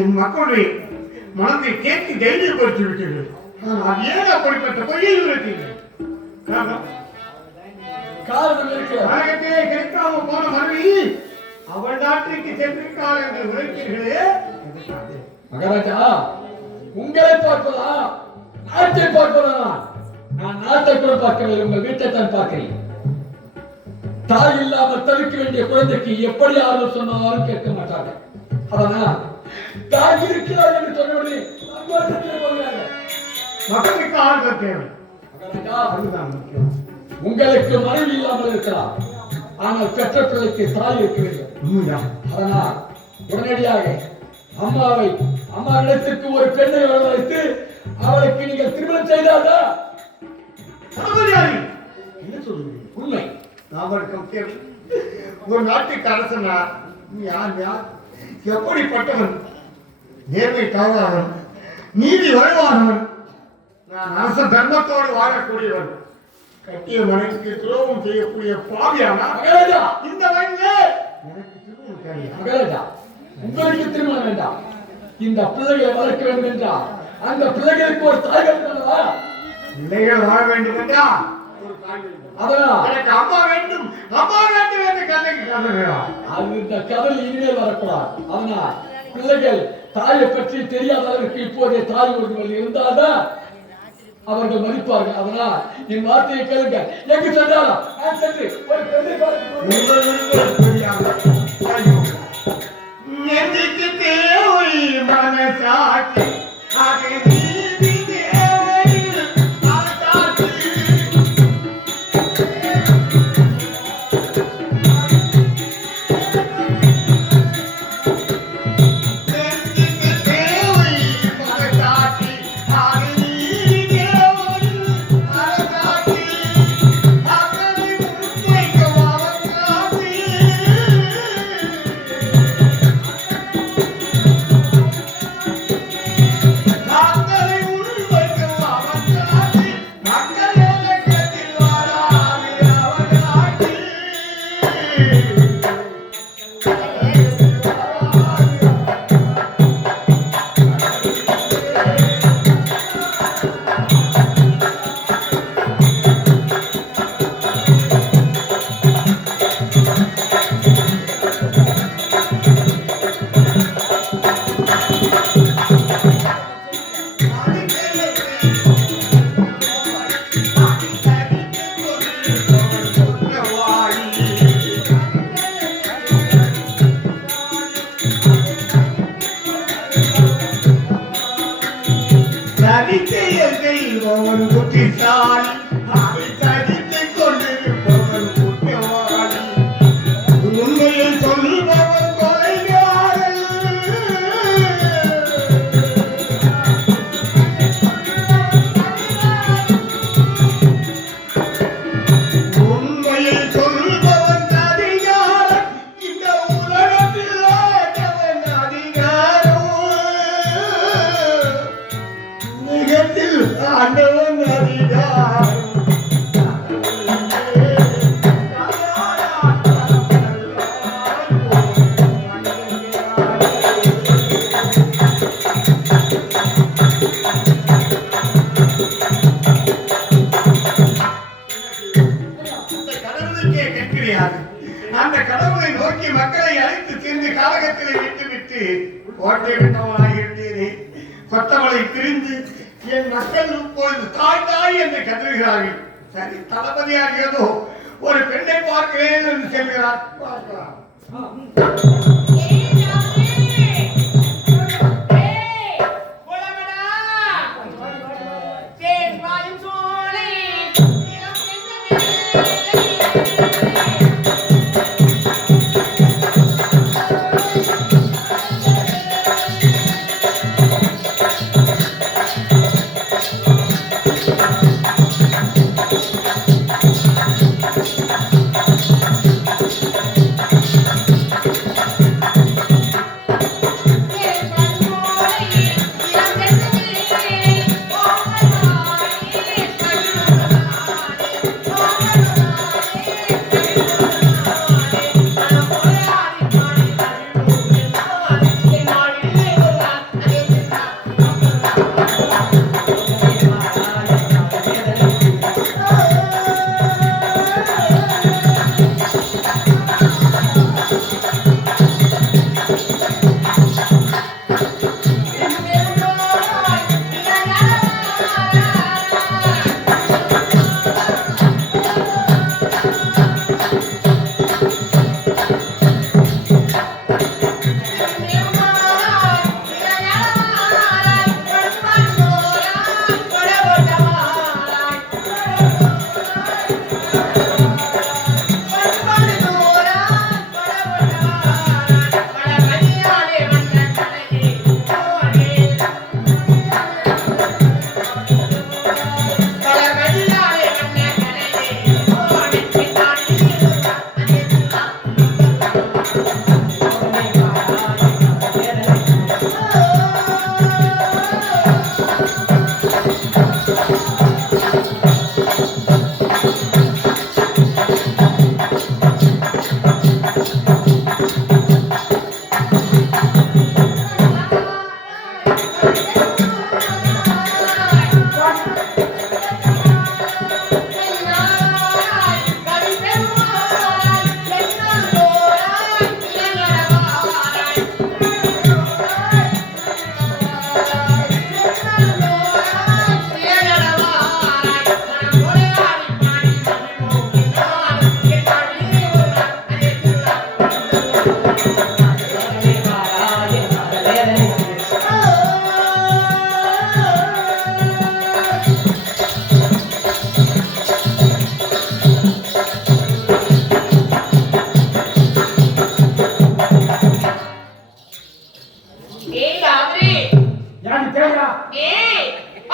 என் மக்களுடைய மனதை கேட்டு தைரியப்படுத்தி விட்டீர்கள். நான் ஏன் அப்படிப்பட்ட பொய்யை விட்டீர்கள்? காரணத்திலே கிடைக்காம போன மனைவி அவள் நாட்டிற்கு சென்றிருக்காள் என்று உரைத்தீர்களே. மகாராஜா, உங்களை பார்ப்பதா நாட்டை பார்ப்பதா? நான் நாட்டை கூட பார்க்கவில்லை, உங்கள் வீட்டை தான் பார்க்கிறேன். தாய் இல்லாமல் தவிக்க வேண்டிய குழந்தைக்கு எப்படி ஆறுதல் சொன்னாலும் கேட்க மாட்டாங்க. அதனால் தாய் இருக்கிறார் என்று சொன்னபடி மக்களுக்கு ஆறுதல் தேவை. உங்களுக்கு மனைவி இல்லாமல் இருக்கலாம், ஆனால் பெற்ற பிள்ளைக்கு தாய் இருக்கவில்லை. அதனால் உடனடியாக அம்மா இடத்திற்கு ஒரு பெண்ணை வரவழைத்து அவளுக்கு நீங்கள் திருமணம் செய்தாதா? என்ன சொல்லுங்க? உண்மை. ஒரு நாட்டுக்கு அரசனா யார் எப்படிப்பட்டவன்? நேர்மை காவலன், நீதி வழிவானவன், நான் அரச தர்மத்தோடு வாழக்கூடியவன். கட்டிய மனைவிக்கு துரோகம் செய்யக்கூடிய பாவியானா இந்த வயதிலே உங்களுக்கு திருமணம் வேண்டாம். இந்த பிள்ளைகளை வளர்க்க வேண்டும் என்றால் அந்த பிள்ளைகளுக்கு ஒரு தாய்கள் வேண்டா? பிள்ளைகள் வாழ வேண்டும் என்றால் எனக்கு அம்மா வேண்டும், அம்மா வேண்டும் என்று அந்த கதை இனிமேல் வரக்கூடாது. அதனால் பிள்ளைகள் தாயை பற்றி தெரியாத அளவுக்கு இப்போதே தாய் ஒருவர் இருந்தால்தான் அவர்கள் மதிப்பார்கள். அதனால் என் வார்த்தையை கேளுங்க. எங்கு சென்றாலும் நான் சென்று ஒரு பெண்ணை மனசாட்சி அந்த கடவுளை நோக்கி மக்களை அழைத்து சென்று காலகத்திலே விட்டுவிட்டு ஓட்டை விட்டவனாக இருந்தேனே. கொத்தமலை திரிந்து என் மக்கள் இப்பொழுது தாய் தாய் என்று கதறுகிறார்கள். சரி, தளபதியாக ஏதோ ஒரு பெண்ணை பார்க்கிறேன் என்று செல்கிறார். பார்க்கலாம். கேயா ஏய்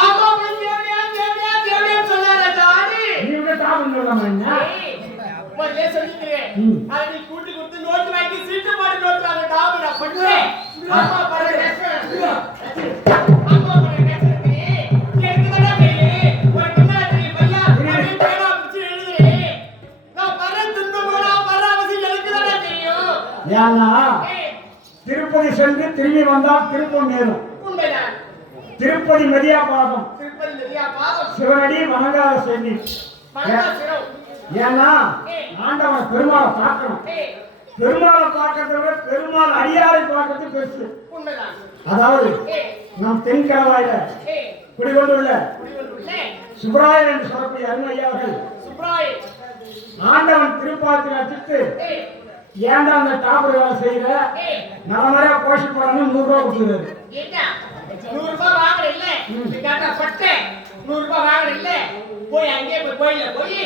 அம்மா போய் தேவடியா சொல்லாத தாடி நீ உங்க தாபம் சொல்லமா என்ன ஏய் முதல்ல சொல்லிக்கிறேன் அதை நீ கூட்டி கொடுத்து நோட்டு வாங்கி சீட்டு போட்டு நோட்டு வாங்க டாபு நான் பண்ணுறேன் அம்மா பாரு அம்மா பாரு கேக்குறீ எனக்கு தான தெரியும் ஒரு முன்னாடி பையா அப்படியே பேனா பிடிச்சு எழுதுறே நான் பர துன்ப போனா பர அவசியம் எனக்கு தான தெரியும் ஏன்னா திருப்பதி சென்று திரும்பி வந்தால் திருப்பம் நேரும் உண்மைதான் திருப்பதி மெதியா பாதம் திருப்பதி நதியா பாவம் சிவனடி வணங்காத சென்னி மனதா சிரம் ஏன்னா ஆண்டவன் பெருமாளை பார்க்கணும் ஏய் பெருமாளை பார்க்கறத விட பெருமாள் அடியாரை பார்க்கறது பெருசு உண்மைதான் அதாவது ஏய் நம் தென்கலவாயில ஏய் குடிகொண்டுள்ள குடிவந்துள்ளே சுப்ராயன் என்று சொல்லக்கூடிய அருமையார்கள் சுப்ராய் ஆண்டவன் திருப்பாத்திர அச்சிட்டு ஏய் ஏன்டா அந்த டாப்பர் வேலை செய்யற ஏய் நல்ல போஷி போடணும் 100 ரூபாய் கொடுத்துருவாரு ஏண்டா 100 ரூபாய் வாங்குற இல்ல நீ கேட்டா பட்டே 100 ரூபாய் வாங்குற இல்ல போய் அங்கே போய் கோயில்ல போய்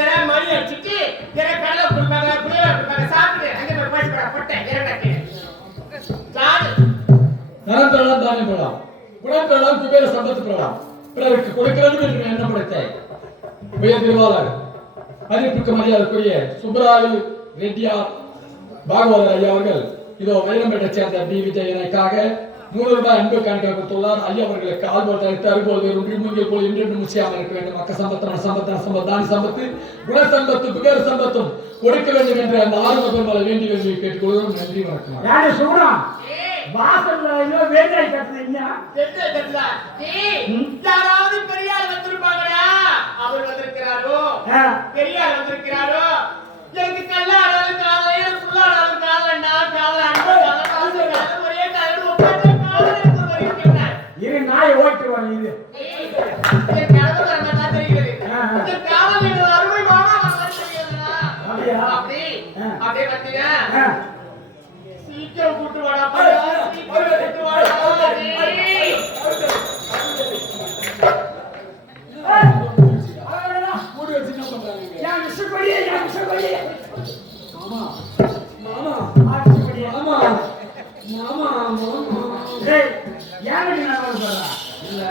ஏறா மணி அடிச்சிட்டு ஏறா கடலை குடுப்பாங்க புளியோர குடுப்பாங்க சாப்பிட்டு அங்கே போய் போய் பட்டே ஏறா கே சாடு நலம் பெறலாம் தானே பெறலாம் குணம் பெறலாம் குபேர சம்பத்து பெறலாம் பிறருக்கு கொடுக்க வேண்டும் என்று எண்ணம் படைத்தாய் உயர் திருவாளர் மதிப்புக்கு மரியாதைக்குரிய சுப்பராயு ரெட்டியார் பாகவதர் ஐயா அவர்கள் இதோ வைரம்பேட்டை சேர்ந்த டி விஜயனுக்காக 100 ரூபாய் அன்பு காணிக்கை கொடுத்துள்ளார். ஐயா அவர்களுக்கு ஆல்போல் தடுத்து அறுபோல் ஒன்று மூங்கில் போல் என்று முசியாமல் இருக்க வேண்டும். மக்க சம்பத்தன சம்பத்து தானி சம்பத்து குண சம்பத்து குபேர சம்பத்தும் கொடுக்க வேண்டும் என்று அந்த ஆர்வ பெருமாளை வேண்டி வேண்டி கேட்டுக்கொள்கிறோம். நன்றி வணக்கம். யாரு சொல்றா வாசல்ல ஏதோ வேண்டாய் கட்டுறீங்க என்ன கட்டல ஏய் யாராவது பெரியார் வந்திருப்பாங்கடா அவர் வந்திருக்கிறாரோ பெரியார் வந்திருக்கிறாரோ எனக்கு கல்லாடாலும் காலை புல்லாடாலும் காலண்டா காலண்டா காலண்டா ஒரே காலடு ஒப்பாட்ட காலடு வரைக்கும் இரு நாய் ஓட்டு வர இது என் கனவு வரமா தெரிகிறது இந்த காலம் என்ற அருமை மாமா வரமா தெரியுதுடா அப்படியே அப்படியே பாத்தீங்க சீக்கிரம் கூட்டு வாடா பையா சீக்கிரம் கூட்டு வாடா டேய் மூடி வச்சு என்ன பண்றாங்க? யார் விசுபடியே மாமா மாமா ஆட்சிபடியே மாமா மாமா மாமா டேய் யாரு நான் சொல்றா இல்ல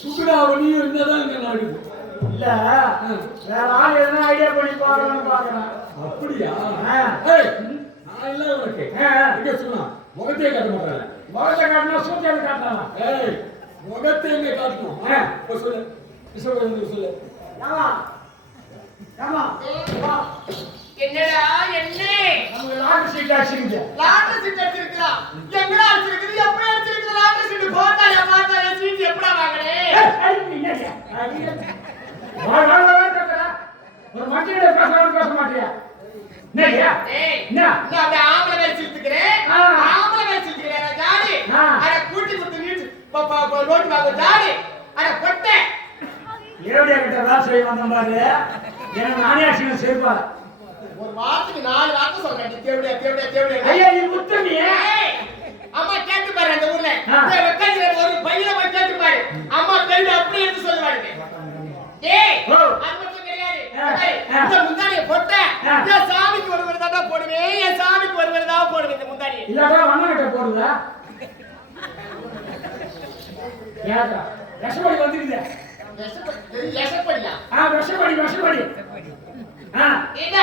சுகுடாவணியும் என்னதான் இங்க நடக்குது. இல்ல வேற ஆள் எதனா ஐடியா பண்ணி பாக்கணும்னு பாக்குறேன். அப்படியா? ஏய் நான் இல்ல உனக்கு எங்க சொன்னா முகத்தையே காட்ட மாட்டாங்க. முகத்தை காட்டினா சூத்தியால காட்டலாம். ஏய் முகத்தை எங்க காட்டணும்? இப்போ சொல்லு சொல்லு ஏமா ஏமா வா என்னடா என்ன நம்ம லாட்டரி சீட் அடிச்சிருங்க. லாட்டரி சீட் அடிச்சிருக்கா எங்கடா அடிச்சிருக்குது எப்படி அடிச்சிருக்குது லாட்டரி சீட் போட்டாலே மாட்டாலே சீட் எப்படா வாங்குறே ஒரு மட்டியோட பேச மாட்டியா என்னையா ஏய் என்ன நான் அப்படியே ஆம்பளை வேலை செஞ்சுக்கிறேன் ஆம்பளை வேலை செஞ்சுக்கிறேன் ஜாடி அட கூட்டி குத்து நீட்டு நோட்டு வாங்க ஜாடி அட பொட்டை ஏடியா கிட்ட வேலை செய்ய வந்த மாதிரி எனக்கு நானே அடிச்சு செய்வா ஒரு வார்த்தைக்கு 4 வார்த்தை சொல்றேன் நீ தேவடியா ஐயா நீ முத்து நீ அம்மா கேட்டு பாரு அந்த ஊர்ல வெக்கஞ்சிர ஒரு பையனை போய் கேட்டு பாரு அம்மா கேள்வி அப்படி எடுத்து சொல்லுவாங்க ஏய் அது மட்டும் கிடையாது இந்த முந்தானிய போட்ட என் சாமிக்கு ஒரு விரதா போடுவேன் என் சாமிக்கு ஒரு விரதா போடுவேன் இந்த முந்தானிய இல்லடா வண்ணகிட்ட போடுதா ஏடா ரசபடி வந்துக்குது எசப்படியா ரசபடி என்ன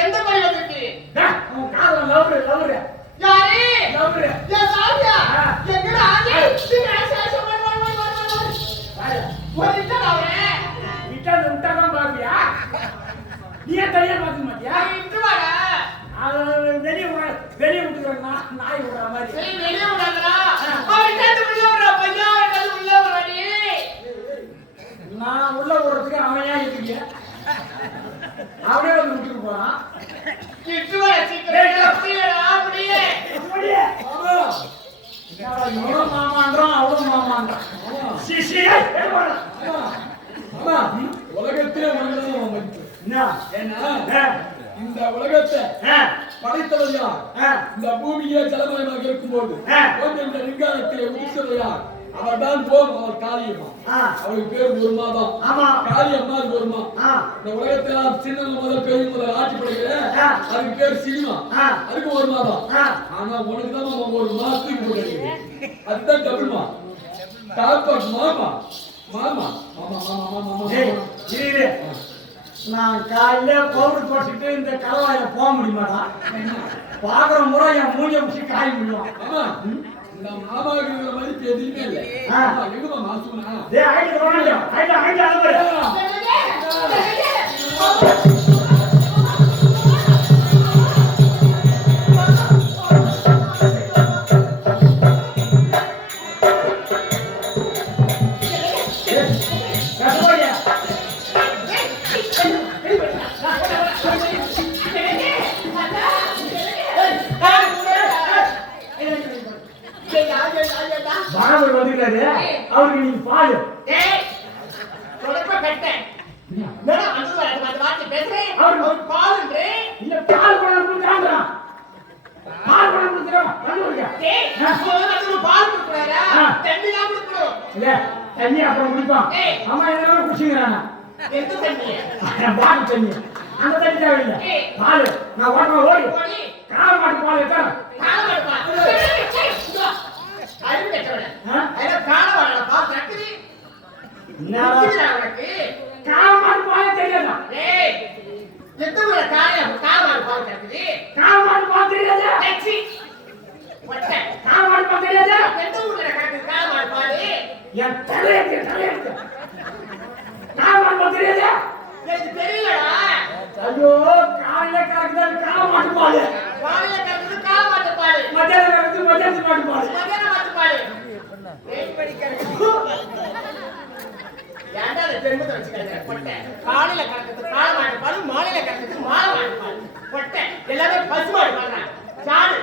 எந்த படி வந்திருக்கு உன் காதல லவ்ரு யாரு லவ்ரு என் சாமியா எங்கடா ஆகி விட்டாதான் பாப்பியா நீ தனியா பார்க்க மாட்டியா அது வெளியே விட்டுக்கிறேன் நாய் விடுற மாதிரி நான் உள்ள விடுறதுக்கு அவன் ஏன் இருக்கீங்க அவனே வந்து விட்டுட்டு போறான் இவனும் மாமான்றான் அவளும் மாமான்றான் ஆமா உலகத்திலே மனிதன் மதிப்பு என்ன இந்த உலகத்தை படைத்தவர் யார்? இந்த பூமியே ஜலமயமாக இருக்கும்போது இந்த லிங்காரத்திலே உதித்தவர் யார்? அவர்தான் அவர் காளியம்மா. அவளுக்கு பேர் ஒரு மாதம் காளியம்மா ஒரு மாதம். இந்த உலகத்தில் சின்ன முதல் பெரிய முதல் ஆட்சி படைக்கிறேன் அதுக்கு பேர் சினிமா அதுக்கு ஒரு மாதம். ஆனா உனக்கு தான் ஒரு மாசத்துக்கு போட்டு அதுதான் டபுள்மா. டால்பாட் மாமா மாமா மாமா மாமா மாமா. ஏய் இரு நான் காலையில பவுடர் போட்டுட்டு இந்த கலவாயில போக முடியுமாடா? பாக்குற முறை என் மூஞ்ச பிடிச்சி காய முடியும். ஆமா இந்த மாமாவுக்கு இருக்கிற மாதிரி எதுவுமே இல்லை. எங்கம்மா மாசுனா டேய் ஆயிட்டு வரணும். ஆயிட்டு அனுப்புறேன். பாபர் வந்துட்டாரு. அவருக்கு நீங்க பாரு. ஏய் தொடப்ப கட்டேன். நான் அந்த வார்த்தை பேசுறேன். அவர் பாலுன்றே. இல்ல பால் கொண்டு குடிச்சாங்கடா. பால் கொண்டு குடிச்சா வந்துருங்க. ஏய் அது பால் குடிக்கறா. தண்ணி தான் குடிக்கணும். இல்ல தண்ணி அப்புறம் குடிப்போம். அம்மா என்ன குடிச்சீங்கறானா? எந்த தண்ணி? பால் தண்ணி. அந்த தண்ணி தேவையில்லை. பால் நான் ஓடி கால் மாட்டு பால் எடுத்தா. கால் மாட்டு பால். அறிவு கட்டவனே. ஐயா கால வரல பால் தக்குது. என்னடா உனக்கு? கால் மாட்டு பால் தெரியாதா? ஏய் எத்தனை கால கால் மாட்டு பால் தக்குது? கால் மாட்டு பால் தெரியாதா? டாக்ஸி. வட்ட. கால் மாட்டு பால் தெரியாதா? எந்த ஊர்ல கறக்குது கால் மாட்டு பால்? என் தலையெடுத்து. கால் மாட்டு பால் தெரியாதா? எனக்கு தெரியலடா. ஐயோ காலையில கறக்குது கால் மாட்டு பால். காலையில கறக்குது கால் மாட்டு பால். மத்தியானம் கறக்குது மத்தியானம் மாட்டு பால். மத்தியானம் மாட்டு பால். ஏய் படிக்கிறது. ஏன்டா அந்த தெருமத்தை வச்சுக்கறீங்க? பொட்டை. காலையில கறக்குது கால் மாட்டு பால், மாலையில கறக்குது மாலை மாட்டு பால். பொட்டை. எல்லாமே பசு மாடு பால்றா. சாடு.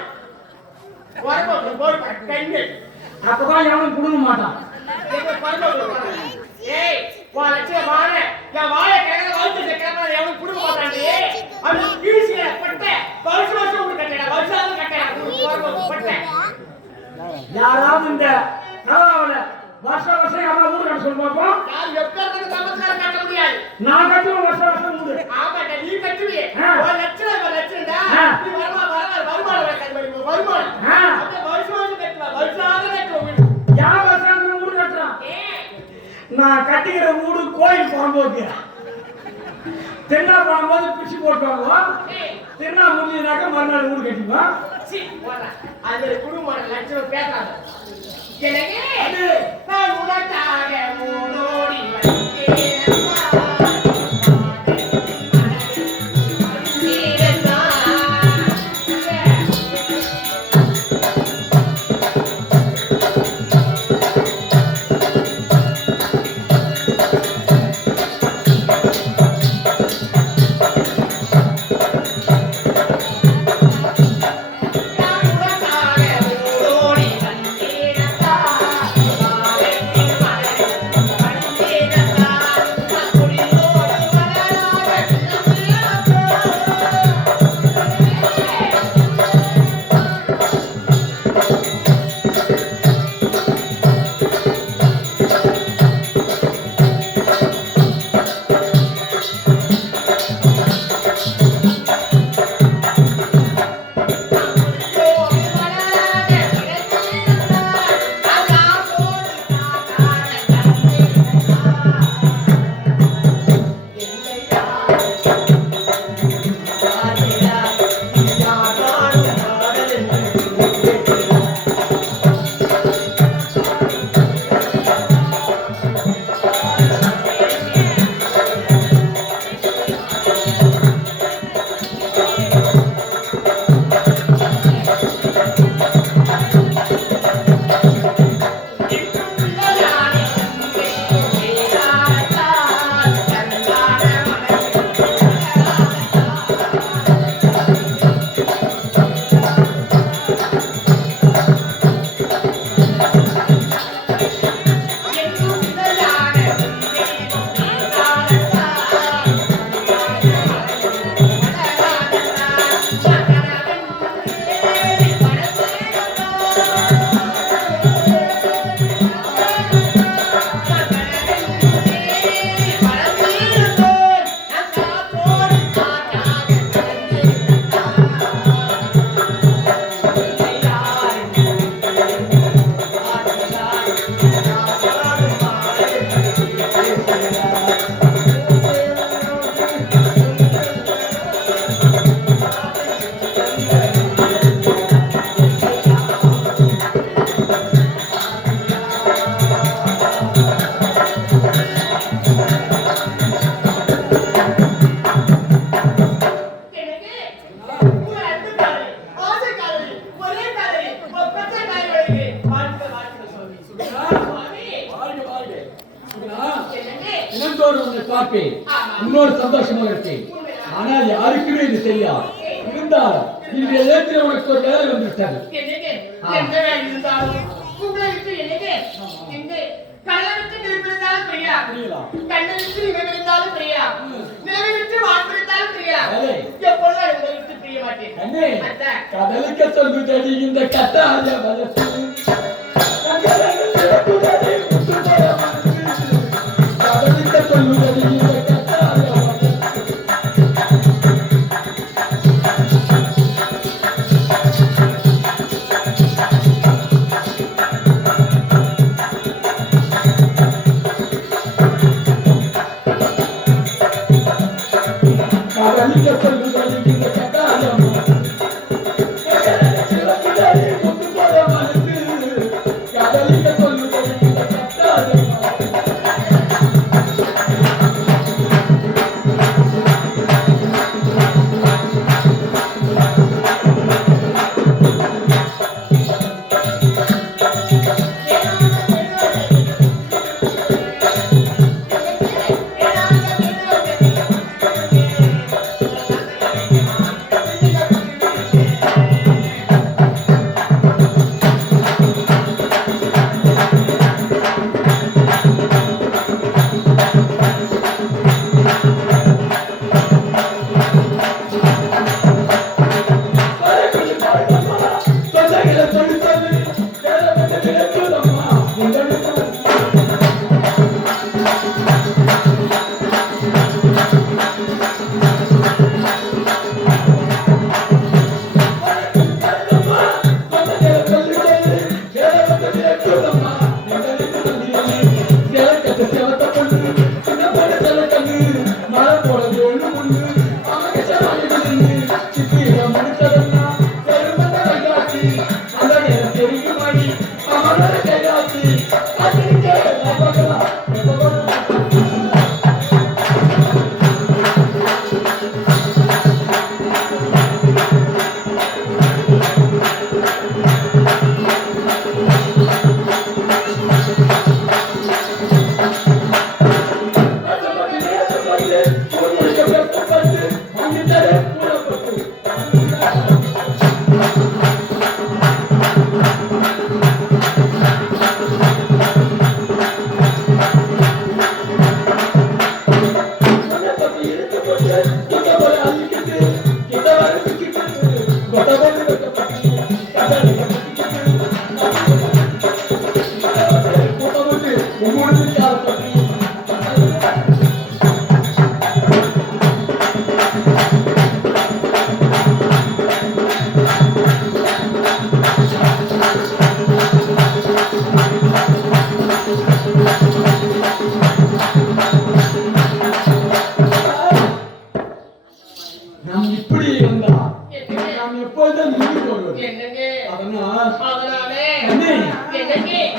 வரப்போ போய் கண்ணு. அப்பதான் எவனும் புடுங்க மாட்டான். எங்க பரம ஏய் வா லட்சிய வாழை. நான் வாழை கேக்குற வாழ்த்து கேக்குறா எவனும் புடுங்க மாட்டான்டி. அது பீசில பொட்டை. வருஷம் ஊடு கட்டடா. வருஷம் கட்டடா. பொட்டை. யாராவது இந்த கலவாவில வருஷம் அவன் ஊடு கட்ட சொல்லு பாப்போம். யார் எப்ப சமஸ்காரம் கட்ட முடியாது. நான் கட்டுவேன் வருஷம் ஊடு. ஆமாடா நீ கட்டுவியே. ஒரு லட்சம்டா. நீ வருமானம் வைக்காத வருமானம். அந்த வருஷம் கட்டலாம். வருஷம் கட்டலாம் வீடு. யார் வருஷம் ஊடு கட்டுறான்? நான் கட்டிக்கிற ஊடு கோயில் போகும்போது தென்னா போகும்போது பிச்சு போட்டுவாங்க. தென்னா முடிஞ்சதுனாக்க மறுநாள் ஊடு கட்டிக்குவோம். அது குடும்பம் லட்சம் பேசாத. எனக்கு நான் உனக்காக மூடோடி தினந்தோறும் உன்னை பார்ப்பேன், உன்னோடு சந்தோஷமாக இருப்பேன். ஆனால் யாருக்குமே இது தெரியாது. இருந்தாலும் இன்றைய நேரத்தில் உனக்கு ஒரு வேலை வந்துவிட்டது. எந்த வேலை இருந்தாலும் உங்களை விட்டு என்னது கள்ளனுக்கு நினைப்பிருந்தாலும் பிரியா, கண்ணனுக்கு நினைவிருந்தாலும் பிரியா, நினைவை விட்டு வாழ்ந்திருந்தாலும் பிரியா, எப்பொழுதும் உங்களை விட்டு பிரிய மாட்டேன். கடலுக்கு சொல்லுதடி இந்த கட்டாய வளர்ச்சி, கடலுக்கு சொல்லுதடி இந்த கட்டாய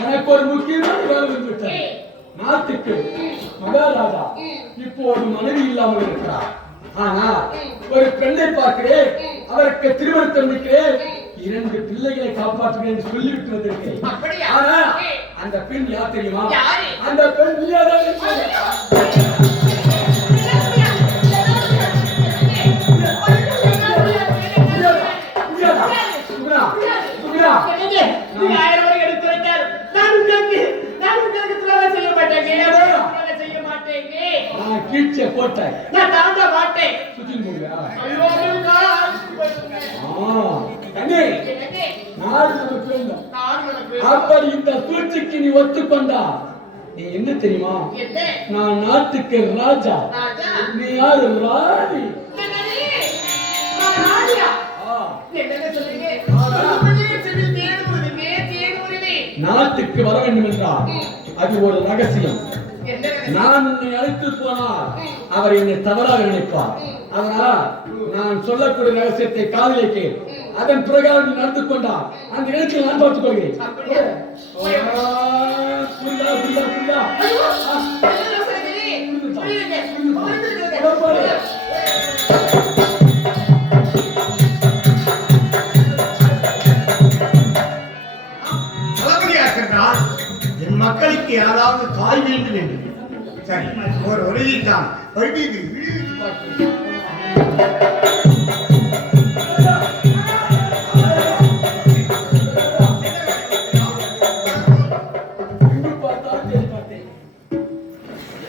எனக்கு ஒரு முக்கியமான வேலை வந்துவிட்டது. நாட்டுக்கு மகாராஜா இப்போது மனைவி இல்லாமல் இருக்கிறார். ஆனால் ஒரு பெண்ணை பார்க்கிறேன், அவருக்கு திருமணத்தை முடிக்கிறேன், 2 பிள்ளைகளை காப்பாற்றுகிறேன் என்று சொல்லிவிட்டு வந்திருக்கிறேன். ஆனா அந்த பெண் யார் தெரியுமா? அந்த பெண் நீயாதான். கீழ்ச்சிய போட்டேன், நான் தாண்ட மாட்டேன். சுத்தின் போடுவியா? அப்படி இந்த சூழ்ச்சிக்கு நீ ஒத்துக்கொண்டா நீ என்ன தெரியுமா? நான் நாட்டுக்கு ராஜா, நீ யாரு? ராணி. நாட்டுக்கு வர வேண்டும் என்றால் அது ஒரு ரகசியம். நான் உன்னை அழைத்து போனால் அவர் என்னை தவறாக நினைப்பார். அதனால் நான் சொல்லக்கூடிய ரகசியத்தை காதிலே கேள். அதன் பிரகாரம் நீ நடந்து கொண்டால் அந்த இடத்தில் நான் பார்த்துக் கொள்கிறேன். என் மக்களுக்கு யாராவது தாய் வேண்டும் என்று சரி ஒரு ஒரேதான் வைத்தியத்தை விடுவித்து பார்க்கிறேன். எங்கு பார்த்தாலும் தேடி பார்த்தேன்.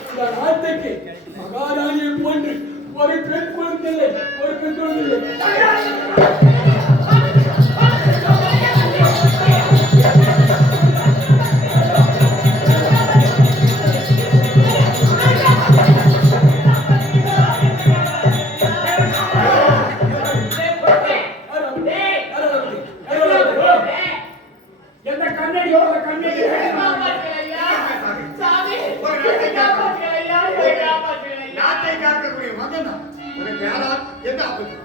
இந்த நாட்டுக்கு மகாராணியை போன்று ஒரு பெண் குழந்தை, ஒரு பெண் குழந்தை. எந்த கண்ணடியோட கண்ணடி நாட்டை காக்கக்கூடிய மகன் தான். உனக்கு யாரா என்ன ஆபத்து?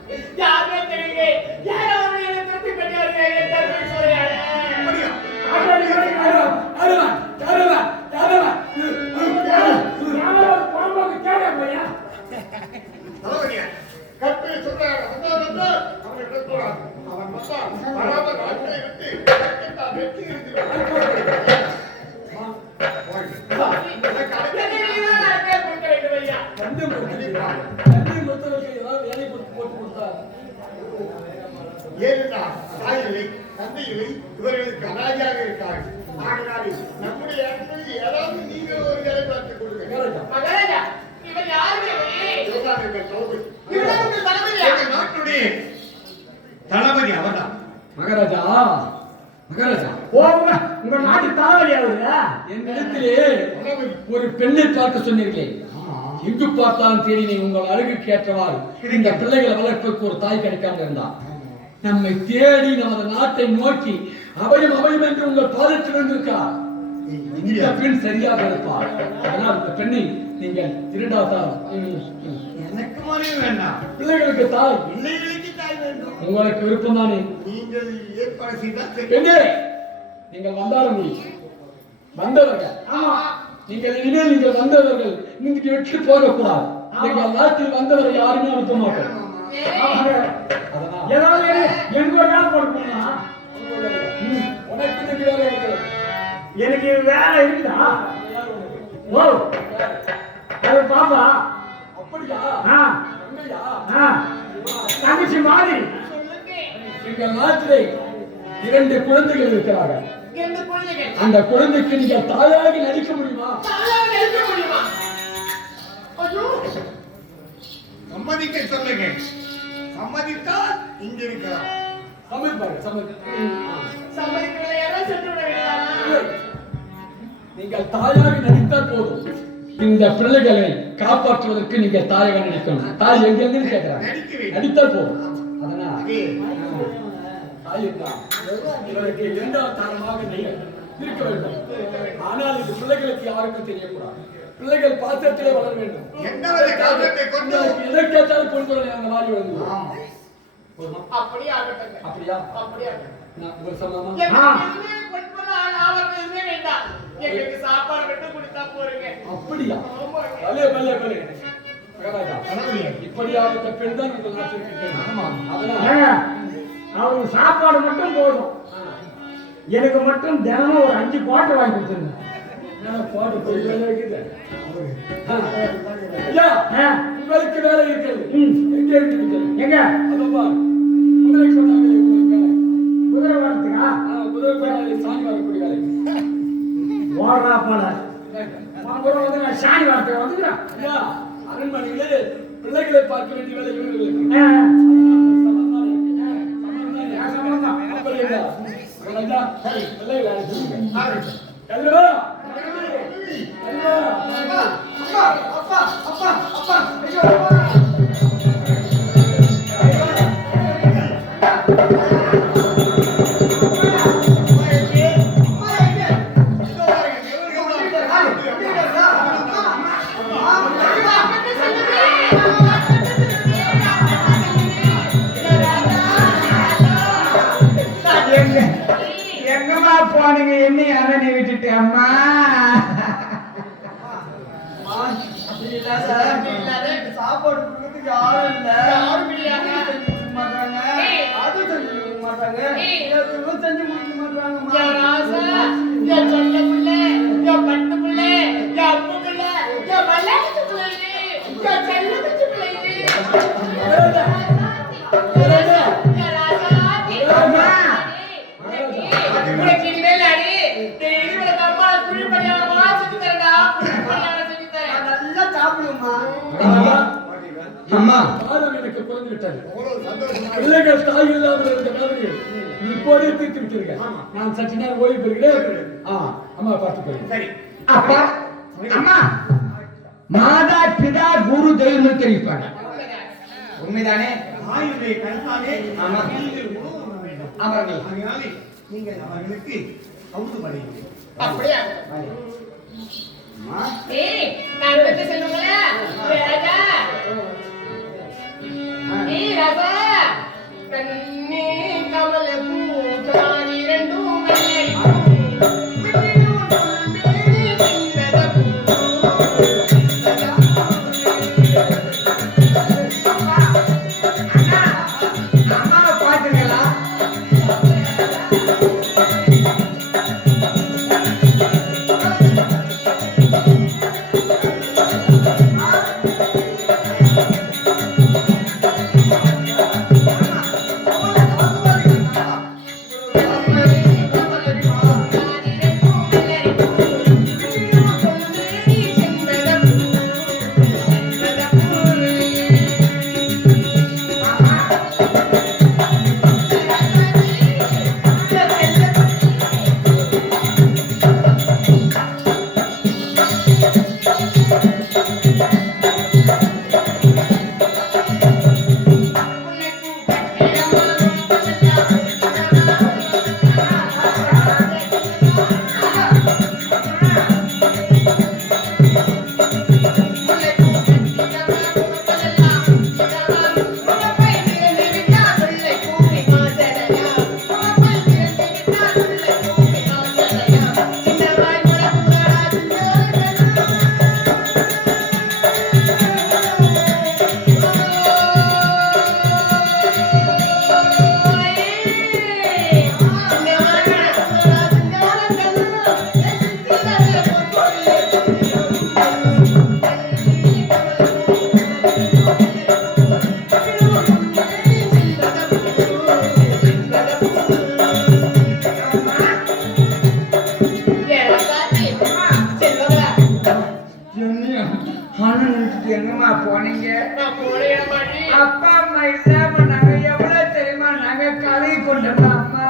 அப்படியா? தளபதியா, கற்பனை சொல்றாங்க. வந்தால் அவனை விடக்கூடாது. அவன் வந்தால் வராத நாட்களை விட்டு தற்கத்தான் வெற்றி இருக்கிறான். ஏனென்றால் தாயில்லை தந்தையில்லை இவர்களுக்கு அனாதியாக இருக்கார்கள். ஆகினாலே நம்முடைய இடத்தில் ஏதாவது நீங்கள் ஒரு வேலை பார்த்துக் கொடுங்க. இதுதான் எங்கள் தளபதி. எங்கள் நாட்டுடைய தளபதி அவர்தான். மகாராஜா, மகாராஜா, உங்க நாட்டு தலைவலி அவரு என்னிடத்திலே ஒரு பெண்ணை பார்க்க சொன்னீர்களே, எங்கு பார்த்தாலும் தேடினேன். உங்கள் அழகுக்கு ஏற்றவாறு இந்த பிள்ளைகளை வளர்ப்பதற்கு ஒரு தாய் கிடைக்காம இருந்தா நம்மை தேடி நமது நாட்டை நோக்கி அபயம் அபயம் என்று உங்கள் பாதத்தில் வந்திருக்கிறார். இந்த பெண் சரியாக இருப்பார். அதனால் இந்த பெண்ணை நீங்கள் திருடாதான். எனக்கு மனைவி வேண்டாம். பிள்ளைகளுக்கு தாய், பிள்ளைகளுக்கு தாய் வேண்டும். உங்களுக்கு விருப்பம் தானே? நீங்கள் ஏற்பாடு செய்தால் சரி. பெண்ணே, நீங்கள் வந்தாலும் வந்தவர்கள், நீங்கள் இனிமேல் நீங்கள் வந்தவர்கள் நீங்க வெற்றி போகக்கூடாது. எங்கள் நாட்டில் வந்தவரை யாருமே அனுப்ப மாட்டோம். அதனால் ஏதாவது எங்க வேலை போடுமா உனக்கு இன்னைக்கு வேலை இருக்கிறது. எனக்கு வேலை இருக்குதா? ஓ அது பாப்பா அப்படியா? ஆ தங்கையா? ஆ தங்கச்சி மாதிரி எங்கள் நாட்டிலே 2 குழந்தைகள் இருக்கிறார்கள். அந்த குழந்தைக்கு நீங்கள் தாயாகி நடிக்க முடியுமா? சம்மதிக்க சொல்லுங்க. சம்மதித்தால் இங்க இருக்கிறார். சமைப்பார்கள். நீங்கள் தாயாகி நடித்தால் போதும். இந்த பிள்ளைகளை காப்பாற்றுவதற்கு நீங்கள் தாயாக நடிக்கணும். தாய் எங்க கேட்கிறாங்க. நடித்தால் போதும். அதனால் தாய் இருந்தால் இவருக்கு 2வது தாரமாக நீங்கள் இருக்க வேண்டும். ஆனால் இந்த பிள்ளைகளுக்கு யாருக்கும் தெரியக்கூடாது. பிள்ளைகள் பாத்திரத்திலே வளர வேண்டும். எந்தவித காரணத்தை கொண்டு எதை கேட்டாலும் கொண்டு வர அந்த மாதிரி வந்து அப்படியா? நான் உங்களுக்கு சொல்லாமா? எங்களுக்கு சாப்பாடு மட்டும் கொடுத்தா போறீங்க. அப்படியா? பலே பலே பலே. மகாராஜா, இப்படியாப்பட்ட பெண் தான் உங்கள் நாட்டிற்கு தேவை. அதனால் அவருக்கு சாப்பாடு மட்டும் போதும். எனக்கு மட்டும் தினமும் ஒரு 5 பாட்டு வாங்கி கொடுத்துருங்க. பாட்டு போய் வேலை இருக்குது. ஐயா, உங்களுக்கு வேலை இருக்கிறது. எங்க இருக்குது? எங்க அதப்பா குதிரை கொண்டாங்களே உங்களுக்கு வேலை. குதிரை வரத்துக்கா? குதிரை கொண்டாங்களே சாணி வரக்கூடிய வேலை. ஓடுறா போல அப்புறம் வந்து நான் சாணி வார்த்தை வந்துக்கிறேன். ஐயா, அரண்மனையிலே பிள்ளைகளை பார்க்க வேண்டிய வேலை இவர்களுக்கு. பிள்ளைகளை அழைச்சிருங்க. எங்கம்மா போனீங்க? என்ன அண்ணனை விட்டுட்டு அம்மா சாப்பாடு கொடுக்கறதுக்கு யாரும் இல்ல. செஞ்சு கொடுக்க மாட்டாங்க. அது செஞ்சு கொடுக்க மாட்டாங்க. எதுவும் செஞ்சு கொடுக்க மாட்டாங்க. அம்மா. பாதம் எனக்கு குறைந்து விட்டது. அவ்வளவு சந்தோஷமா பிள்ளைகள் தாய் இல்லாமல் இருந்த மாதிரி இப்போதே தீர்த்து விட்டீர்கள். நான் சற்று நேரம் ஓய்வு பெறுகிறேன். அம்மா பார்த்துக்கொள்ளுங்க. சரி அப்பா அம்மா மாதா பிதா குரு தெய்வம் தெரிவிப்பாங்க. உண்மைதானே? தாயுடைய கருத்தாலே ஆமா. நீங்கள் உணவு உண்ண வேண்டும். அமர்கள். அதனாலே நீங்கள் அவர்களுக்கு அவுது படையுங்கள். அப்படியா ஏய் நான் பத்தி சொல்லுங்களா ராஜா ஏய் ராஜா கண்ணே கமல பூத்தாரி ரெண்டும் மல்லரி அம்மாவை பாத்துங்களா? எங்கம்மா போனீங்க? அப்பா அம்மா இல்லாம நாங்க எவ்வளவு தெரியுமா நாங்க கலை கொண்டோமா அம்மா?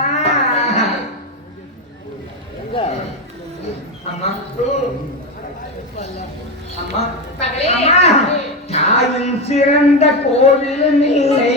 அம்மா அம்மா அம்மா தாயின் சிறந்த கோவில் நீரை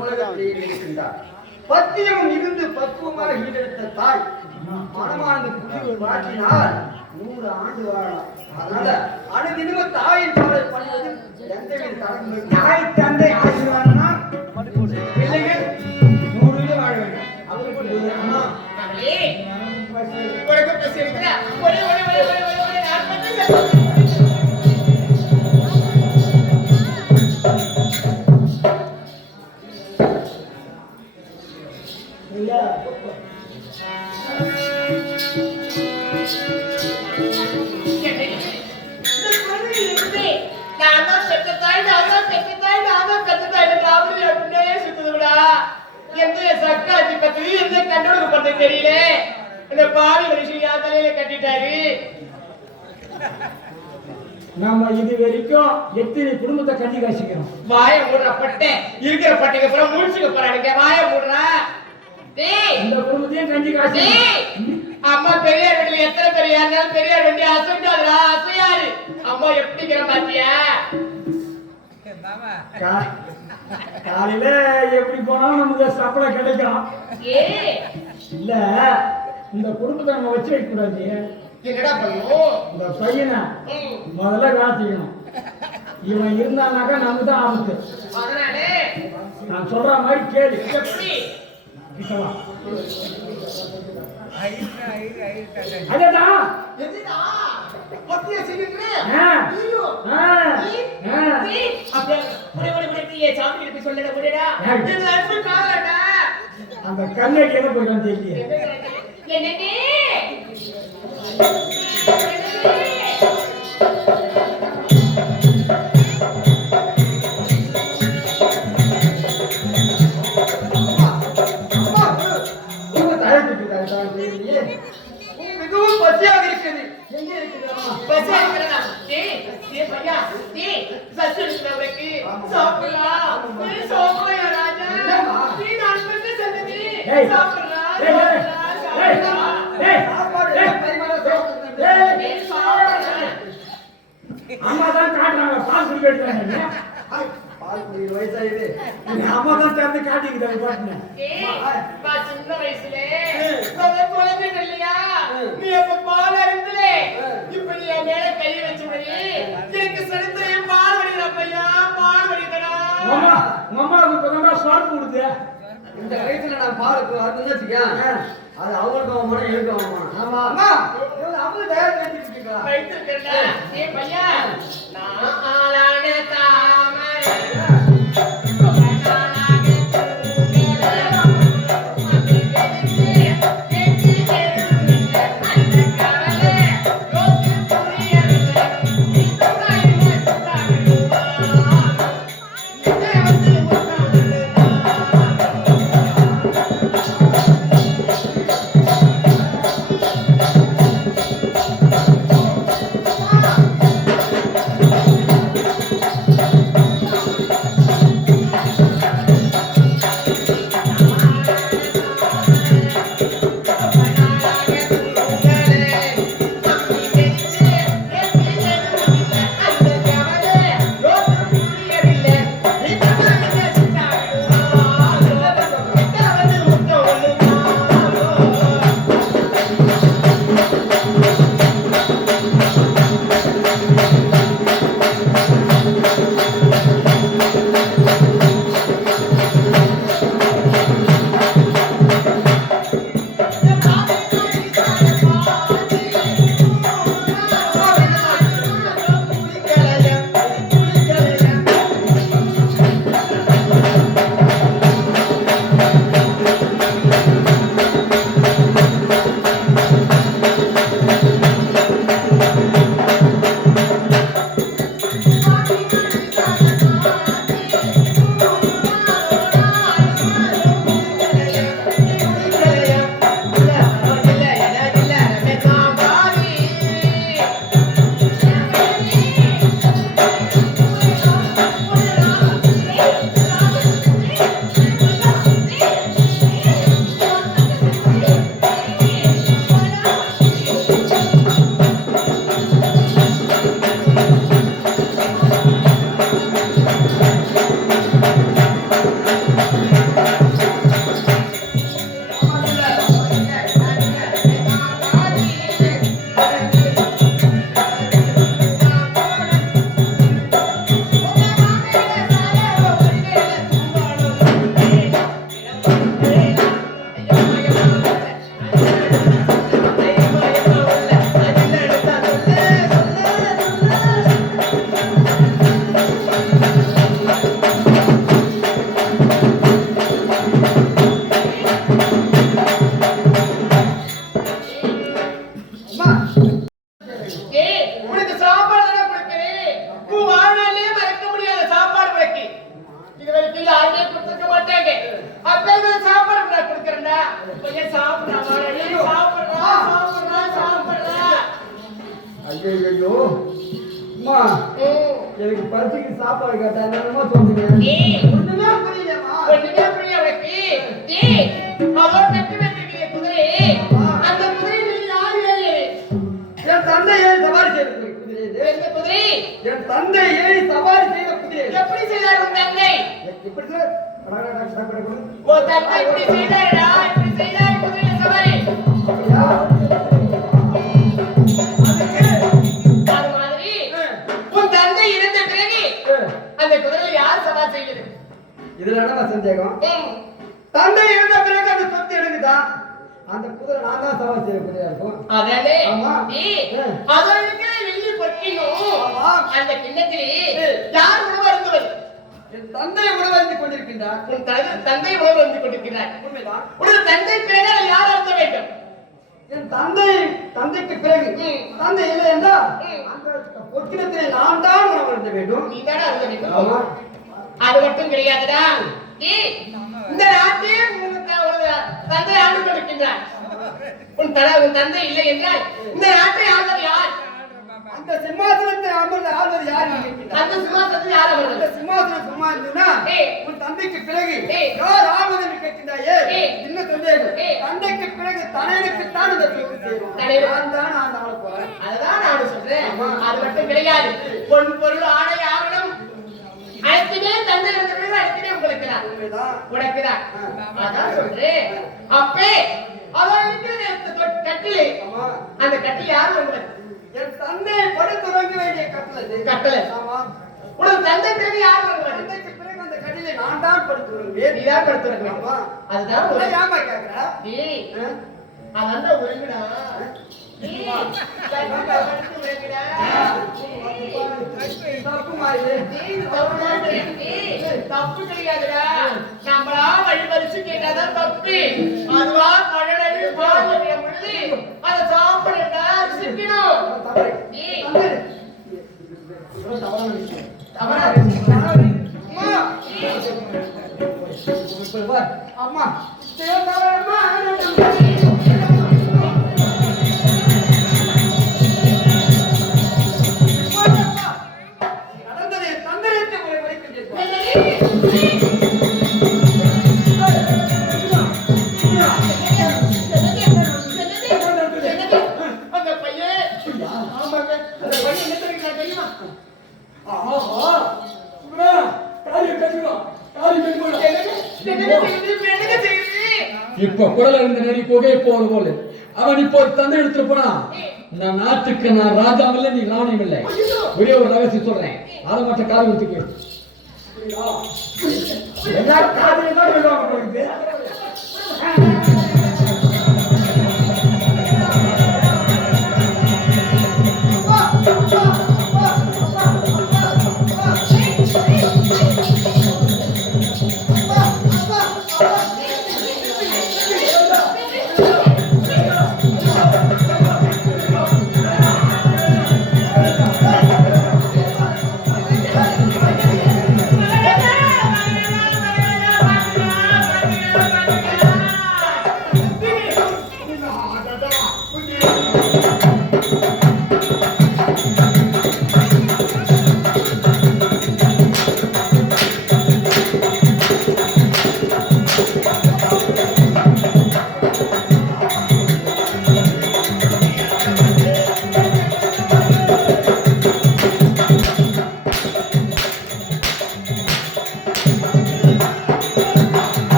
உலகத்தில் இருக்கின்றார். பத்தியம் இருந்து பக்குவமாக ஈடெடுத்த தாய் மனமானது புதிய மாற்றினால் 100 ஆண்டு வாழலாம். அதனால அனுதினமும் தாயின் பாடல் பண்ணுவது எந்தவித தடங்களும் தாய் தந்தை ஆசீர்வாதம்னா பிள்ளைகள் 100 வாழ வேண்டும். அவருக்கு அம்மா மகளே, உனக்கு பசி எடுக்குதா? ஒரே ஒரே ஒரே ஒரே ஒரே ஒரே நான் பத்தி தெரியல. இந்த பாவி மனுஷன் யா தலையில கட்டிட்டாரு. நம்ம இது வரைக்கும் எத்தனை குடும்பத்தை கஞ்சி காய்ச்சிக்கிறோம். வாய மூடுற பட்டை இருக்கிற பட்டைக்கு அப்புறம் முடிச்சுக்க போறானுங்க. வாய மூடுறா. டேய், இந்த குடும்பத்தையும் கஞ்சி காய்ச்சி. அம்மா பெரியார் வீட்டுல எத்தனை பேர் யாருனாலும் பெரியார் வண்டி அசைக்காதுடா, அசையாரு. அம்மா எப்படிங்கிற பாத்தியா? காலையில எப்படி போனாலும் நமக்கு சப்பளை கிடைக்கும். ஏ இல்ல இந்த குடும்பத்தை நம்ம வச்சு வைக்க கூடாது. என்னடா பண்ணும்? இந்த பையனை முதல்ல காத்திக்கணும். இவன் இருந்தானாக்கா நமக்கு தான் ஆபத்து. அதனாலே நான் சொல்ற மாதிரி கேளு. எப்படி? அதேதான். எதுடா? பத்திய செய்யுங்க. ஐயோ. அப்படியே ஒரே சாமி கிட்ட சொல்லடா ஒரேடா. இது அன்பு காலடா. அந்த கண்ணேக்கு எங்க போயிட்டான்னு தெரியல. என்னனே? மிகவும் பசியாக இருக்கிறது. எங்கே இருக்கிறதா? பசி இருக்கிறதா? டேய், டேய் பையா, டேய், சத்து இருக்கிறவருக்கு சாப்பிடலாம். நீ சாப்பிடுயா ராஜா. நீ நான் பண்ண சந்ததி. சாப்பிடலாம். சாப்பாடு பரிமாற சாப்பிடுறது. டேய் சாப்பிடலாம். அம்மா தான் காட்டுறாங்க. பால் குடிக்க எடுக்கிறாங்க. பால் குடிக்கிற வயசாயிது. அம்மா தான் திறந்து காட்டிக்கிட்டாங்க பாட்டுன்னு. டேய், பா சின்ன வயசுல குழந்தை இல்லையா? நீ அப்ப பால் அருந்தலே. இப்ப நீ என் மேல கை வச்சுபடி. எனக்கு சரித்திரம் பால் வடிகிற பையா, பால் வடிக்கிறா. அம்மாவுக்கு இப்பதான் ஸ்வாட் கொடுத்து. இந்த வயசுல நான் பால் அதுன்னு வச்சுக்க. அது அவங்களுக்கு அவமான எனக்கு அவமான. ஆமா அம்மா அவங்க தயார் பண்ணிட்டு இருக்கா. வைத்திருக்கா. ஏய் பையா, நான் ஆளான தாமரை ஐயோ அம்மா ம். எனக்கு பரிசுக்கு சாப்பாடு கேட்டா என்னமா சொல்றீங்க ஏய், ஒண்ணுமே புரியலம்மா ஒண்ணுமே புரியல உனக்கு. ஏய், அதோ கட்டி வச்சிருக்கிற குதிரை, அந்த குதிரையில் யார் ஏறி? என் தந்தை ஏறி சவாரி செய்த குதிரை இது. எந்த குதிரை? என் தந்தை ஏறி சவாரி செய்த குதிரை இது. எப்படி செய்தார் உன் தந்தை? எப்படி சார் உன் தந்தை இப்படி செய்தாரா? இப்படி செய்தார் குதிரையில சவாரி. அது மாதிரி உன் தந்தை இறந்த பிறகு அந்த குதிரையில யார் சவாரி செய்தது? இதுல என்ன சந்தேகம் ம். தந்தை இறந்த பிறகு அந்த சொத்து எனக்குதான் அந்த குதிரை நான் தான் சவாரி செய்ய குதிரையா இருக்கும் அதானே? ஆமா. ஏய், அதோ இருக்கிற வெள்ளி பொட்டியும் ஆமா. அந்த கிண்ணத்திலே யார் உணவு அருந்துவது? என் தந்தை உணவருந்து கொண்டிருக்கின்றார் உன் தந்தை உணவு அருந்து கொண்டிருக்கிறார். உண்மைதான் உனது தந்தை பிறகு யார் அருந்த வேண்டும்? என் தந்தைக்கு பிறகு தந்தை இல்லை என்றால் அந்த பொக்கிடத்தை நான் தான் உணவருந்த வேண்டும் நீதானே அருந்த வேண்டும். ஆமா அது மட்டும் கிடையாதுடா. ஏய், இந்த நாட்டே உனது தந்தை ஆண்டு கொண்டிருக்கின்றார். உன் தந்தை இல்லை என்றால் இந்த நாட்டை ஆள்வது யார்? அந்த சிம்மாசனத்தை அமர்ந்து ஆள்வது யார் கேட்கிறார் அந்த சிம்மாசனத்தில் யார் அந்த அமர்வது? சிம்மாசனம் சும்மா இருந்ததுன்னா உன் தந்தைக்கு பிறகு ஏய். யார் ஆள்வது என்று கேட்கின்றாயே ஏய். என்ன சந்தேகம் ஏய். தந்தைக்கு பிறகு தனையனுக்குத்தான் இந்த சொத்து சேரும் தலைவர். நான் தான் நான் ஆள போறேன் அதுதான் நான் சொல்றேன். அது மட்டும் கிடையாது. பொன் பொருள் ஆடை ஆவணம் அனைத்துமே தந்தை இருந்த பிறகு அனைத்துமே உங்களுக்கு தான். உண்மைதான் உனக்கு தான். அதான் சொல்றேன். அப்பே அவன் இருக்கிற கட்டிலே ஆமா அந்த கட்டில் யார் உங்களுக்கு? என் தந்தையை படுத்துறங்க வேண்டிய கட்டளை கட்டளை. ஆமா உனது தந்தை பிறகு யார் உங்களுக்கு? தந்தைக்கு பிறகு அந்த கட்டிலை நான் தான் படுத்துறேன் நீதான் படுத்துறேன். ஆமா அதுதான் அதெல்லாம் உனக்கு. ஏமா கேக்குற டேய், அதான் ஒழுங்குடா. டேய், படுத்து ஒழுங்குடா. தப்புமா இது டேய், இது தப்புதான் டேய். டேய், தப்பு கிடையாதுடா. நம்மளா வழிபறிச்சு கேட்டாதான் தப்பு. அதுவா பழனி பால் பொழுது அதை சாப்பிடுடா சிக்கணும். தவறு டேய், தவறு தவறா இருக்கு. அம்மா இப்ப பார் அம்மா தேவதாரம்மா நடந்ததை தந்திரத்தை உங்களை வைக்கின்றேன் அந்த பையன் ஆமாங்க அந்த பையன் என்ன தெரியுமா? ஆஹா குமரா காரியம் கட்டுறோம் காரியம் கட்டுறோம் என்னங்க செய்யுது? இப்ப குடல இருந்த நரி புகையை போவது போல அவன் இப்போ ஒரு தந்தை எடுத்துட்டு போனா இந்த நாட்டுக்கு நான் ராஜாவும் இல்லை நீ ராணியும் இல்லை ஒரே ஒரு ரகசியம் சொல்றேன் அதை மட்டும் காது கொடுத்துக்கு எல்லாரும் காதலே தான் விடுவாங்க போயிட்டு.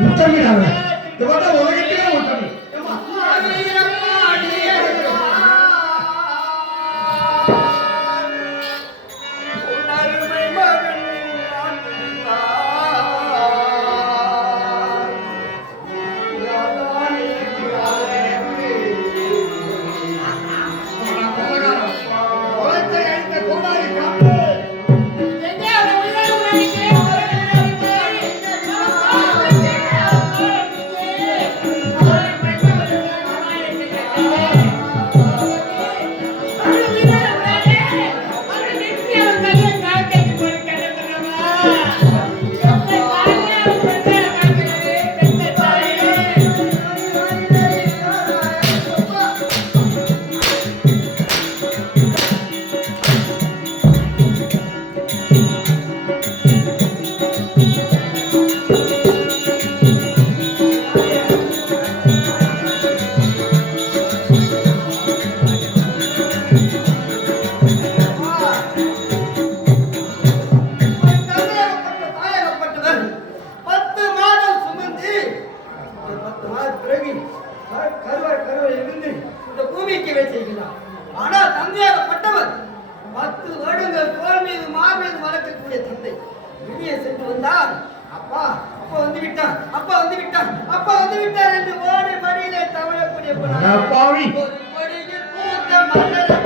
முத்தமிழ் உலகத்திலே முத்தமிழ் கருவை இருந்து இந்த பூமிக்கு வைத்திருக்கிறார். ஆனால் தந்தையாகப்பட்டவர் 10 வருடங்கள் தோல் மீது மார் மீது வளர்க்கக்கூடிய தந்தை வெளியே சென்று வந்தால் அப்பா வந்து விட்டார் என்று ஓடி மடியிலே தவழக்கூடிய பாவி ஒரு மடியில் பூத்த மலர்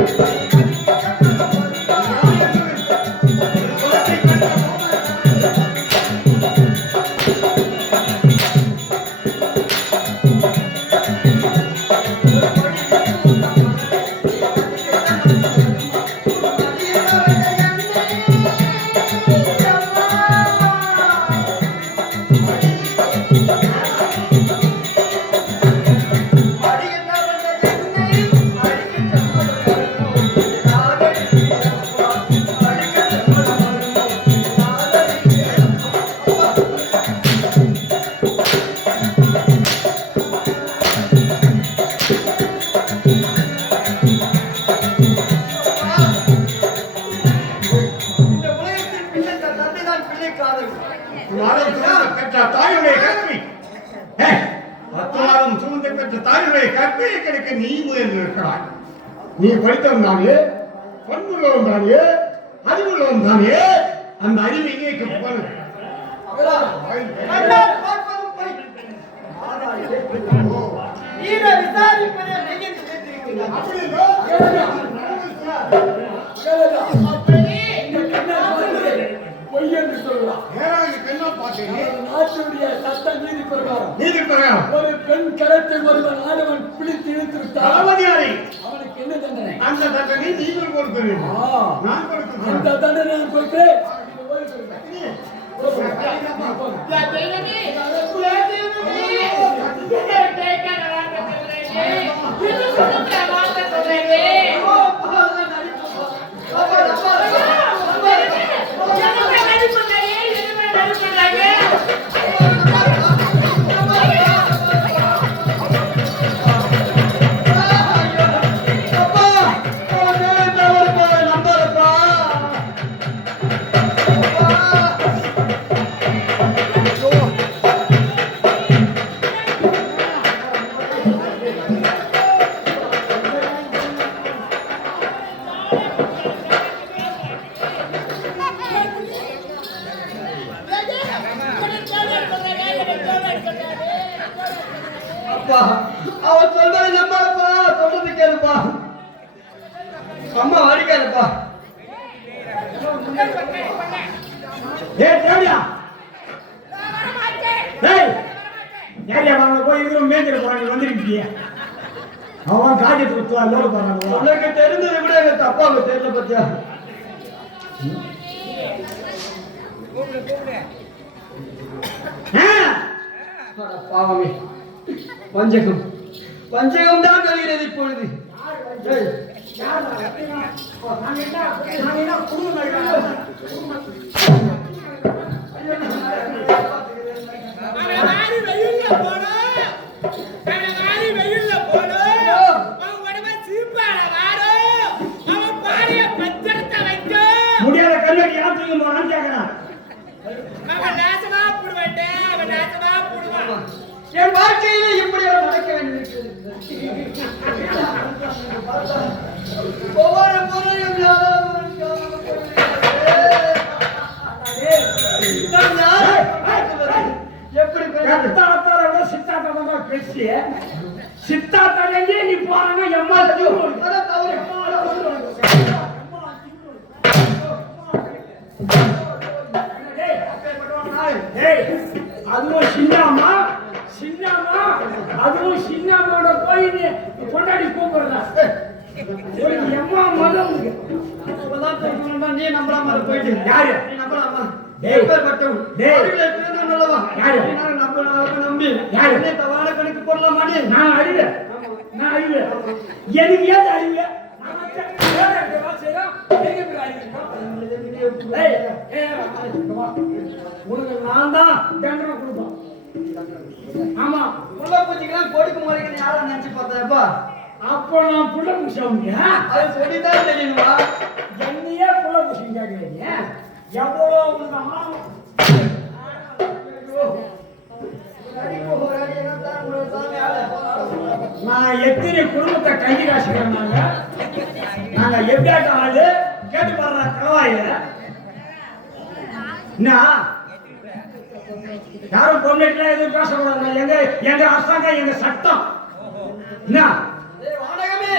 தாயுடைய கற்பை 10 மாதம் சுமந்து பெற்ற தாயுடைய கற்பையை கிடைக்க நீ முயன்று இருக்கிறாய். நீ படித்தவன் தானே, பண்புள்ளவன் தானே, அறிவுள்ளவன் தானே, அந்த அறிவை நீக்க பொய்யென்று சொல்லலாம். நாட்டுடைய சட்ட நீதி பிரகாரம் ஒரு பெண் கரத்தை ஒருவன் ஆடவன் பிடித்து இழுத்திருத்தால் அவனுக்கு என்ன தண்டனை? அந்த தண்டனை நீங்கள் கொடுக்கிறீர்கள். நான் கொடுக்கிறேன். அந்த தண்டனை நான் கொடுக்கிறேன். அவன் சொல்வதை நம்பாதப்பா, சொல்றது கேளுப்பா. அம்மா அடிக்காதப்பா. அவன் காஜத்துக்கு லோடு போறாங்க. உனக்கு தெரிஞ்சதை விட எங்க அப்பாவுக்கு தெரியல பத்தியா. பாவமே, வஞ்சகம் தான் வருகிறது இப்பொழுது. முடியாத கல்லடி யாத்திரைக்கு போறான்னு கேட்கிறான். என் வாழ்க்கையில இப்படி நடக்க வேண்டியிருக்கிறது. ஒவ்வொரு முறையும் எப்படி பேசிய சித்தாத்தே நீ போறாங்க எம்மா அதுவும் சின்னம்மா அதுவும் சின்னம்மாவோட போய் கொண்டாடி கூப்பிடுறா எம்மா மதம் நீ நம்பலாமா போயிட்டு யாரு நீ நம்பலாமா நம்பி தவறான கணக்கு போடலாமா நான் அறிவேன் எனக்கு ஏது அறிவு உனக்கு நான் தான் தண்டனை கொடுப்போம். ஆமா புள்ள பூச்சிக்கெல்லாம் கொடுக்க மாதிரி யாரும் நினைச்சு பார்த்தேப்பா. அப்போ நான் புள்ள பூசி அது சொல்லிதான் தெரியணுமா? என்னையே புள்ள பூசி கேட்கிறீங்க. எவ்வளோ உனக்கு ஆமாம் ஒரு அடி என்ன தான் சாமி நான் எத்தனை குடும்பத்தை கைதி காசுக்கிறோம் நாங்க எப்படியாட்ட ஆளு கேட்டு பாடுற கலவாயில என்ன யாரும் பொண்ணு எதுவும் பேசக்கூடாது எங்க எங்க அரசாங்கம் எங்க சட்டம் என்ன வாடகமே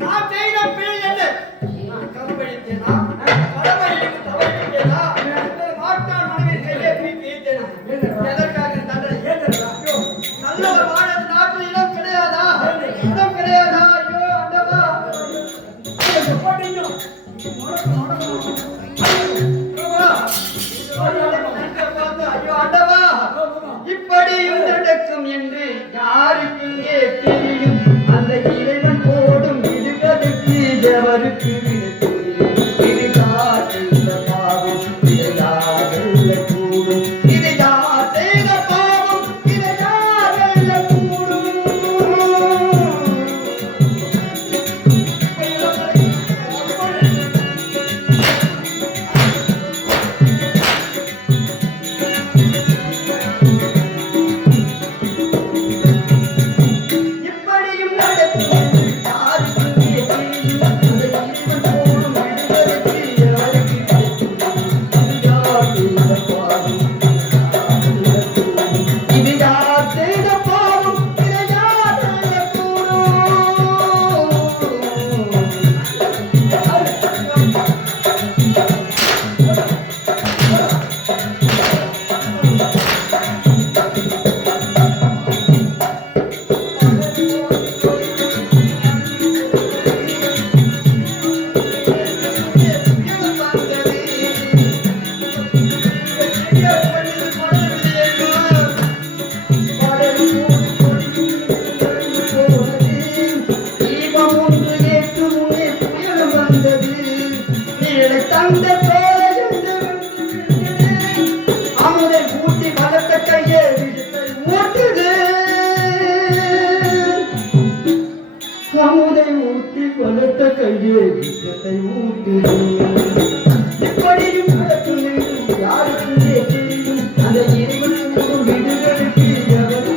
நான் செய்த பிழை என்ன நான் கவலைப்பட்டேனா கடமையில் தவறிவிட்டேனா மாட்டான் மனைவி கையை பிடித்து வைத்தேனா எதற்காக தண்டனை ஐயோ நல்லவர் வாழ நாட்டில் இடம் கிடையாதா இடம் கிடையாதா ஐயோ அண்டவா ஐயோ அண்டவா இப்படியும் நடக்கும் என்று யாருக்கு தெரியும் அந்த இறைவன் போடும் விடுவதற்கு எவருக்கு இது காட்டுகிற பாவம் இதை யாரெல்ல கூடும் இது யார் செய்த பாவம் இதை யாரெல்ல கூடும் இப்படியும் நடக்கும் யாருக்கு தெரியும் அந்த இறைவன் போடும் விடுவதற்கு எவருக்கு இது யார் செய்த பாவம் இதை யாரெல்ல கூடும் அமுதை ஊட்டி பலத்த கையே ஊட்டுது அமுதை ஊட்டி பலத்த கையே விஷத்தை ஊட்டுது இப்படியும் நடக்கும் என்று யாருக்குமே தெரியும் அந்த இறைவன் கூடும் விடுதலுக்கு எவருக்கு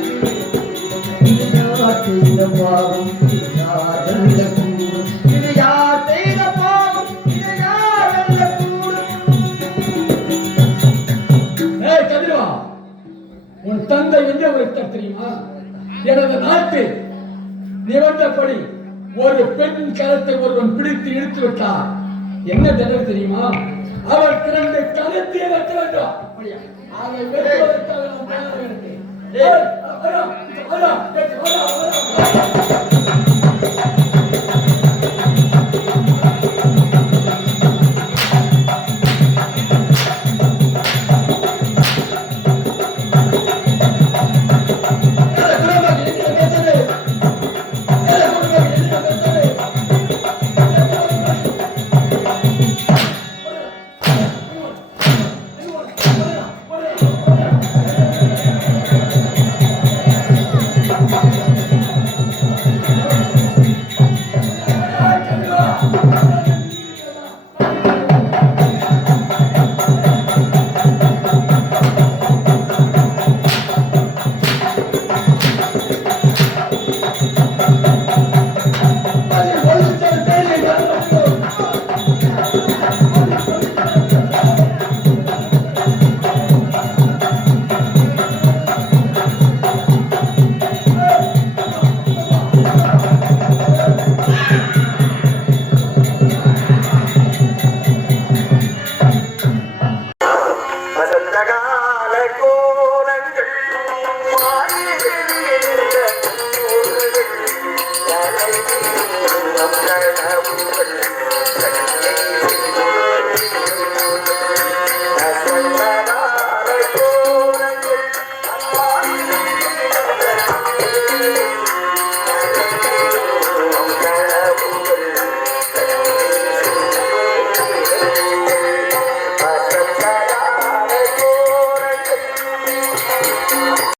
இது யார் செய்த பாவம் இது யாரெல்ல கூடும் இது யார் செய்த பாவம் இது யாரெல்ல கூடும் ஏய் கதிரவா, உன் தந்தை என்ன வைத்தார் தெரியுமா? எனது நாட்டில் நிபந்தப்படி ஒரு பெண் கரத்தை ஒருவன் பிடித்து இழுத்து விட்டார். என்ன தண்டனை தெரியுமா? அவர் 2 கரத்தை வெட்ட வேண்டும். அதை வெட்டுவதற்காக நான் தயாராக இருக்கிறேன். ஏய், வரா, வரா, வரா, வரா.